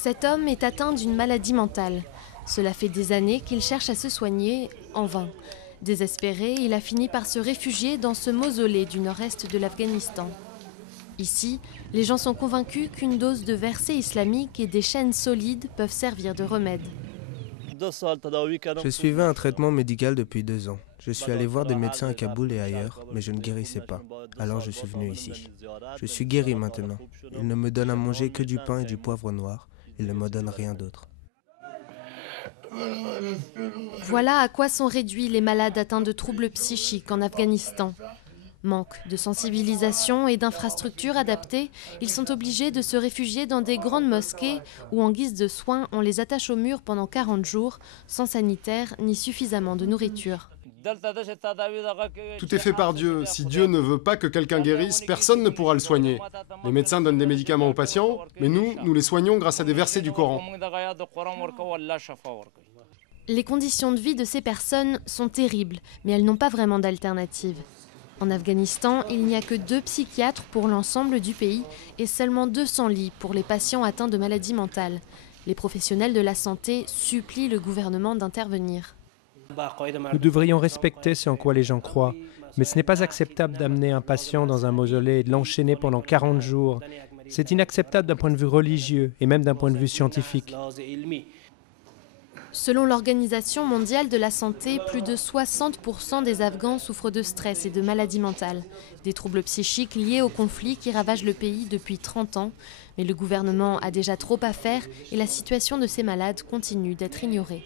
Cet homme est atteint d'une maladie mentale. Cela fait des années qu'il cherche à se soigner, en vain. Désespéré, il a fini par se réfugier dans ce mausolée du nord-est de l'Afghanistan. Ici, les gens sont convaincus qu'une dose de versets islamiques et des chaînes solides peuvent servir de remède. Je suivais un traitement médical depuis 2 ans. Je suis allé voir des médecins à Kaboul et ailleurs, mais je ne guérissais pas. Alors je suis venu ici. Je suis guéri maintenant. Ils ne me donnent à manger que du pain et du poivre noir. Ils ne me donnent rien d'autre. Voilà à quoi sont réduits les malades atteints de troubles psychiques en Afghanistan. Manque de sensibilisation et d'infrastructures adaptées, ils sont obligés de se réfugier dans des grandes mosquées où, en guise de soins, on les attache au mur pendant 40 jours, sans sanitaire ni suffisamment de nourriture. Tout est fait par Dieu. Si Dieu ne veut pas que quelqu'un guérisse, personne ne pourra le soigner. Les médecins donnent des médicaments aux patients, mais nous les soignons grâce à des versets du Coran. Les conditions de vie de ces personnes sont terribles, mais elles n'ont pas vraiment d'alternative. En Afghanistan, il n'y a que 2 psychiatres pour l'ensemble du pays et seulement 200 lits pour les patients atteints de maladies mentales. Les professionnels de la santé supplient le gouvernement d'intervenir. Nous devrions respecter ce en quoi les gens croient, mais ce n'est pas acceptable d'amener un patient dans un mausolée et de l'enchaîner pendant 40 jours. C'est inacceptable d'un point de vue religieux et même d'un point de vue scientifique. Selon l'Organisation mondiale de la santé, plus de 60% des Afghans souffrent de stress et de maladies mentales, des troubles psychiques liés au conflit qui ravage le pays depuis 30 ans. Mais le gouvernement a déjà trop à faire et la situation de ces malades continue d'être ignorée.